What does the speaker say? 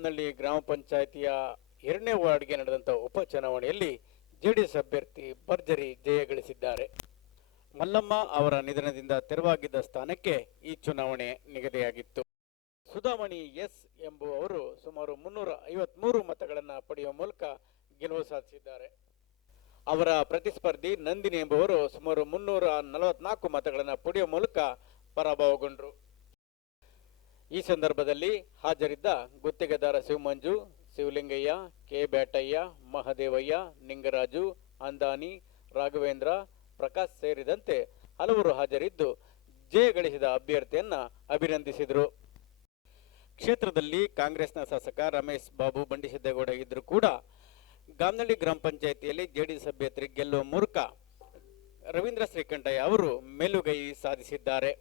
ಗಾಮನಹಳ್ಳಿ ಗ್ರಾಮ ಪಂಚಾಯಿತಿಯ 2ನೇ ವಾರ್ಡ್ಗೆ ನಡೆದಂಥ ಉಪಚುನಾವಣೆಯಲ್ಲಿ ಜೆಡಿಎಸ್ ಅಭ್ಯರ್ಥಿ ಭರ್ಜರಿ ಜಯ ಗಳಿಸಿದ್ದಾರೆ. ಮಲ್ಲಮ್ಮ ಅವರ ನಿಧನದಿಂದ ತೆರವಾಗಿದ್ದ ಸ್ಥಾನಕ್ಕೆ ಈ ಚುನಾವಣೆ ನಿಗದಿಯಾಗಿತ್ತು. ಸುಧಾಮಣಿ ಎಸ್ ಎಂಬುವವರು ಸುಮಾರು 353 ಮತಗಳನ್ನು ಪಡೆಯುವ ಮೂಲಕ ಗೆಲುವು ಸಾಧಿಸಿದ್ದಾರೆ. ಅವರ ಪ್ರತಿಸ್ಪರ್ಧಿ ನಂದಿನಿ ಎಂಬುವರು ಸುಮಾರು 344 ಮತಗಳನ್ನು ಪಡೆಯುವ ಮೂಲಕ ಪರಾಭವಗೊಂಡರು. ಈ ಸಂದರ್ಭದಲ್ಲಿ ಹಾಜರಿದ್ದ ಗುತ್ತಿಗೆದಾರ ಶಿವಮಂಜು, ಶಿವಲಿಂಗಯ್ಯ, ಕೆ ಬ್ಯಾಟಯ್ಯ, ಮಹದೇವಯ್ಯ, ನಿಂಗರಾಜು, ಅಂದಾನಿ, ರಾಘವೇಂದ್ರ, ಪ್ರಕಾಶ್ ಸೇರಿದಂತೆ ಹಲವರು ಹಾಜರಿದ್ದು ಜಯ ಗಳಿಸಿದ ಅಭ್ಯರ್ಥಿಯನ್ನ ಅಭಿನಂದಿಸಿದರು. ಕ್ಷೇತ್ರದಲ್ಲಿ ಕಾಂಗ್ರೆಸ್ನ ಶಾಸಕ ರಮೇಶ್ ಬಾಬು ಬಂಡಿಸಿದ್ದೇಗೌಡ ಇದ್ದರೂ ಕೂಡ ಗಾಮನಹಳ್ಳಿ ಗ್ರಾಮ ಪಂಚಾಯಿತಿಯಲ್ಲಿ ಜೆಡಿಎಸ್ ಅಭ್ಯರ್ಥಿ ಗೆಲ್ಲುವ ಮೂಲಕ ರವೀಂದ್ರ ಶ್ರೀಕಂಠಯ್ಯ ಅವರು ಮೇಲುಗೈ ಸಾಧಿಸಿದ್ದಾರೆ.